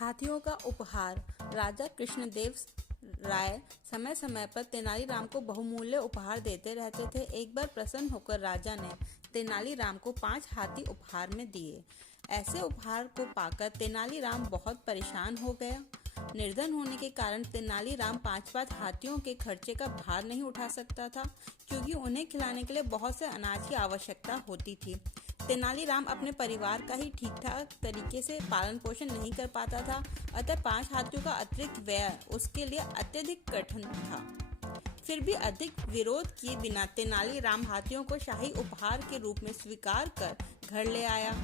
हाथियों का उपहार। राजा कृष्णदेव राय समय समय पर तेनालीराम को बहुमूल्य उपहार देते रहते थे। एक बार प्रसन्न होकर राजा ने तेनालीराम को 5 हाथी उपहार में दिए। ऐसे उपहार को पाकर तेनालीराम बहुत परेशान हो गया। निर्धन होने के कारण तेनालीराम 5-5 हाथियों के खर्चे का भार नहीं उठा सकता था, क्योंकि उन्हें खिलाने के लिए बहुत से अनाज की आवश्यकता होती थी। तेनालीराम अपने परिवार का ही ठीक ठाक तरीके से पालन पोषण नहीं कर पाता था, अतः 5 हाथियों का अतिरिक्त व्यय उसके लिए अत्यधिक कठिन था। फिर भी अधिक विरोध किए बिना तेनालीराम हाथियों को शाही उपहार के रूप में स्वीकार कर घर ले आया।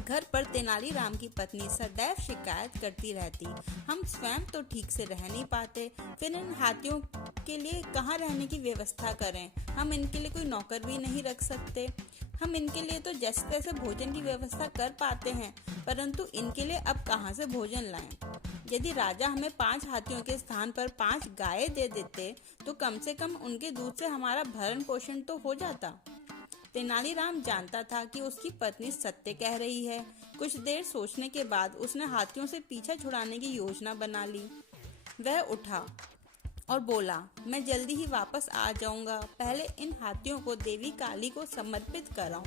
घर पर तेनालीराम की पत्नी सदैव शिकायत करती रहती, हम स्वयं तो ठीक से रह नहीं पाते, फिर इन हाथियों के लिए कहाँ रहने की व्यवस्था करें। हम इनके लिए कोई नौकर भी नहीं रख सकते। हम इनके लिए तो जैसे तैसे भोजन की व्यवस्था कर पाते हैं, परंतु इनके लिए अब कहाँ से भोजन लाएं। यदि राजा हमें 5 हाथियों के स्थान पर 5 गायें दे देते, तो कम से कम उनके दूध से हमारा भरण पोषण तो हो जाता। तेनालीराम जानता था कि उसकी पत्नी सत्य कह रही है। कुछ देर सोचने के बाद उसने हाथियों से पीछा छुड़ाने की योजना बना ली। वह उठा और बोला, मैं जल्दी ही वापस आ जाऊंगा, पहले इन हाथियों को देवी काली को समर्पित कराऊं।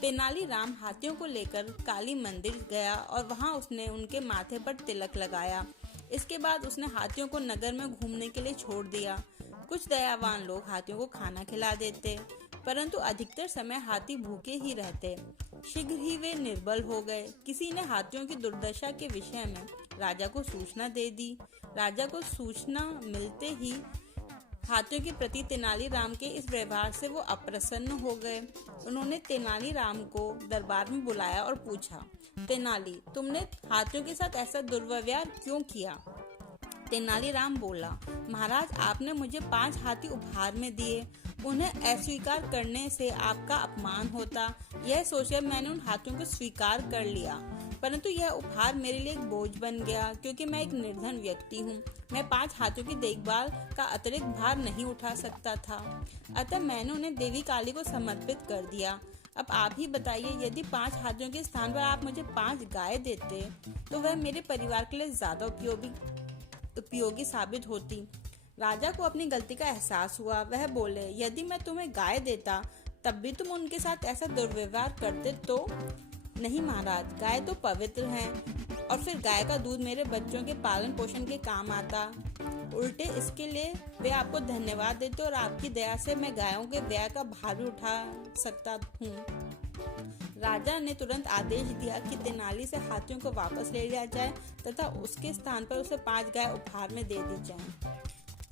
तेनालीराम हाथियों को लेकर काली मंदिर गया और वहां उसने उनके माथे पर तिलक लगाया। इसके बाद उसने हाथियों को नगर में घूमने के लिए छोड़ दिया। कुछ दयावान लोग हाथियों को खाना खिला देते, परंतु अधिकतर समय हाथी भूखे ही रहते। शीघ्र ही वे निर्बल हो गए। किसी ने हाथियों की दुर्दशा के विषय में राजा को सूचना दे दी। राजा को सूचना मिलते ही हाथियों के प्रति तेनालीराम के इस व्यवहार से वो अप्रसन्न हो गए। उन्होंने तेनालीराम को दरबार में बुलाया और पूछा, तेनाली, तुमने हाथियों के साथ ऐसा दुर्व्यवहार क्यों किया? तेनालीराम बोला, महाराज, आपने मुझे 5 हाथी उपहार में दिए, उन्हें अस्वीकार करने से आपका अपमान होता। यह सोचकर मैंने उन हाथियों को स्वीकार कर लिया, परंतु यह उपहार मेरे लिए एक बोझ बन गया, क्योंकि मैं एक निर्धन व्यक्ति हूँ। मैं 5 हाथियों की देखभाल का अतिरिक्त भार नहीं उठा सकता था, अतः मैंने उन्हें देवी काली को समर्पित कर दिया। अब आप ही बताइए, यदि 5 हाथियों के स्थान पर आप मुझे 5 गाय देते, तो वह मेरे परिवार के लिए ज्यादा उपयोगी साबित होती। राजा को अपनी गलती का एहसास हुआ। वह बोले, यदि मैं तुम्हें गाय देता तब भी तुम उनके साथ ऐसा दुर्व्यवहार करते तो? नहीं महाराज, गाय तो पवित्र हैं, और फिर गाय का दूध मेरे बच्चों के पालन पोषण के काम आता। उल्टे इसके लिए वे आपको धन्यवाद देते और आपकी दया से मैं गायों के व्यय का भार भी उठा सकता हूँ। राजा ने तुरंत आदेश दिया कि तेनाली से हाथियों को वापस ले लिया जाए तथा उसके स्थान पर उसे 5 गाय उपहार में दे दी जाएं।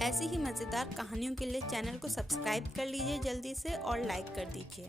ऐसी ही मजेदार कहानियों के लिए चैनल को सब्सक्राइब कर लीजिए जल्दी से और लाइक कर दीजिए।